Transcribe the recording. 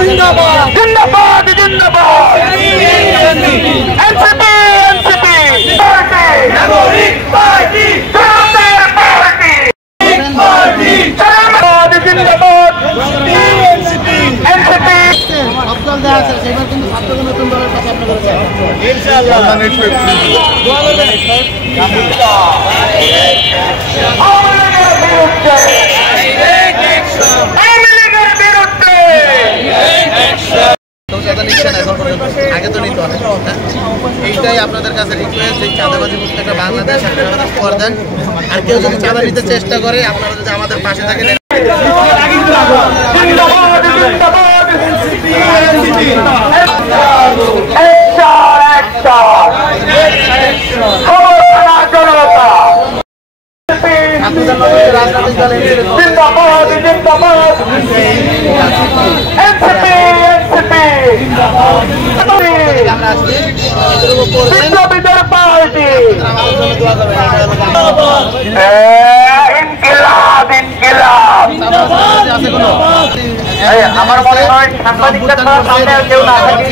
জিন্দাবাদ জিন্দাবাদ NCP NCP party নাগরিক পার্টি জনতার পার্টি পার্টি জিন্দাবাদ জিন্দাবাদ এনসিপি এনসিপি সফল দেওয়া আছে সেবার কিন্তু ছাত্রদের নতুন দলের কাছে আপনাদের কাছে ইনশাআল্লাহ আগে তো নিতে অনেক এইটাই আপনাদের কাছে রিকোয়েস্ট, এই চাঁদাবাজি মুক্ত একটা বাংলাদেশ করে দেন। আর কেউ যদি চাঁদা নিতে চেষ্টা করে আপনারা যদি আমাদের পাশে থাকেন। আমার মনে হয় সাংবাদিকদের সামনে কেউ না থাকে।